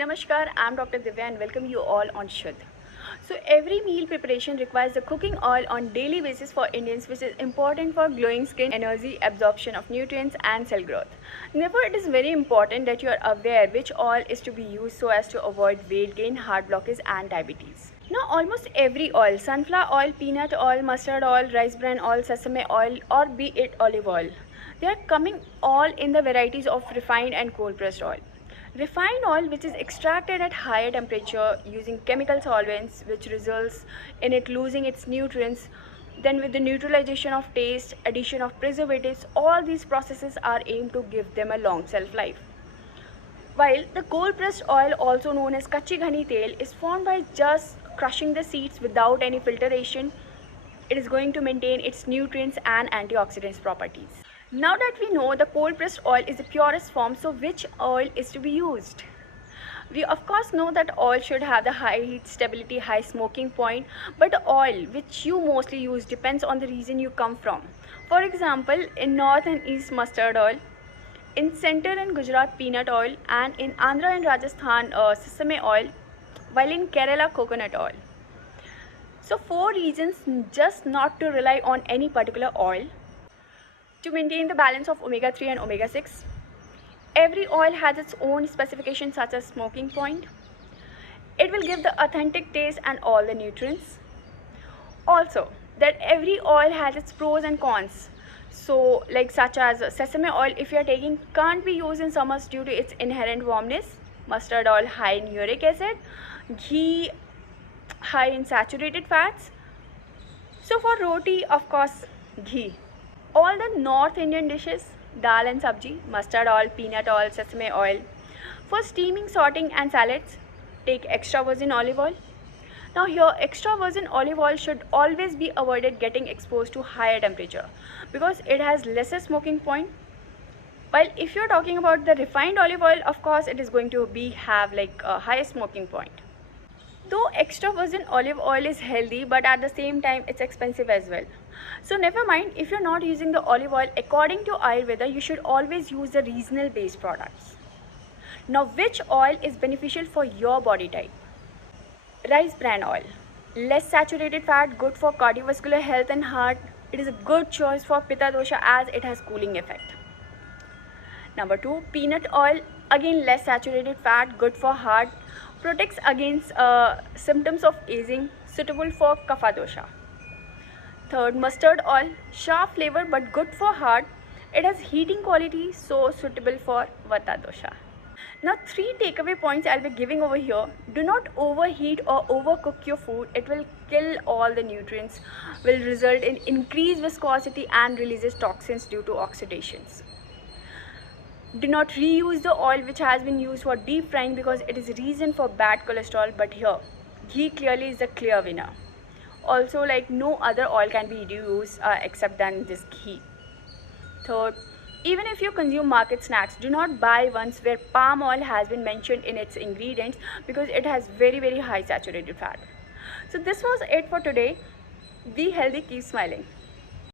Namaskar, I'm Dr. Divya and welcome you all on Shuddh. So every meal preparation requires the cooking oil on daily basis for Indians, which is important for glowing skin, energy, absorption of nutrients and cell growth. Therefore, it is very important that you are aware which oil is to be used so as to avoid weight gain, heart blockage and diabetes. Now almost every oil, sunflower oil, peanut oil, mustard oil, rice bran oil, sesame oil or be it olive oil, they are coming all in the varieties of refined and cold pressed oil. Refined oil, which is extracted at higher temperature using chemical solvents, which results in it losing its nutrients. Then with the neutralization of taste, addition of preservatives, all these processes are aimed to give them a long shelf life. While the cold pressed oil, also known as kachi ghani tel, is formed by just crushing the seeds without any filtration. It is going to maintain its nutrients and antioxidants properties. Now that we know the cold pressed oil is the purest form, so which oil is to be used? We of course know that oil should have the high heat stability, high smoking point, but the oil which you mostly use depends on the region you come from. For example, in north and east mustard oil, in center and Gujarat peanut oil, and in Andhra and Rajasthan sesame oil, while in Kerala coconut oil. So 4 reasons just not to rely on any particular oil. To maintain the balance of omega-3 and omega-6, every oil has its own specifications such as smoking point. It will give the authentic taste and all the nutrients. Also, that every oil has its pros and cons. So, like such as sesame oil, if you are taking, can't be used in summers due to its inherent warmness. Mustard oil, high in uric acid. Ghee, high in saturated fats. So for roti, of course, ghee. All the North Indian dishes, dal and sabji, mustard oil, peanut oil, sesame oil. For steaming, sauteing and salads, take extra virgin olive oil. Now here, extra virgin olive oil should always be avoided getting exposed to higher temperature because it has lesser smoking point. While if you're talking about the refined olive oil, of course it is going to have like a higher smoking point. Though extra virgin olive oil is healthy, but at the same time it's expensive as well. So never mind, if you're not using the olive oil, according to Ayurveda, you should always use the regional based products. Now which oil is beneficial for your body type? Rice bran oil. Less saturated fat, good for cardiovascular health and heart. It is a good choice for pitta dosha as it has cooling effect. Number 2, peanut oil. Again less saturated fat, good for heart. Protects against symptoms of aging, suitable for kapha dosha. Third, mustard oil, sharp flavor but good for heart. It has heating quality, so suitable for vata dosha. Now 3 takeaway points I'll be giving over here. Do not overheat or overcook your food. It will kill all the nutrients, will result in increased viscosity and releases toxins due to oxidations. Do not reuse the oil which has been used for deep frying because it is a reason for bad cholesterol, but here ghee clearly is the clear winner. Also, like no other oil can be used except than this ghee. Third, even if you consume market snacks, do not buy ones where palm oil has been mentioned in its ingredients because it has very high saturated fat. So this was it for today. Be healthy, keep smiling.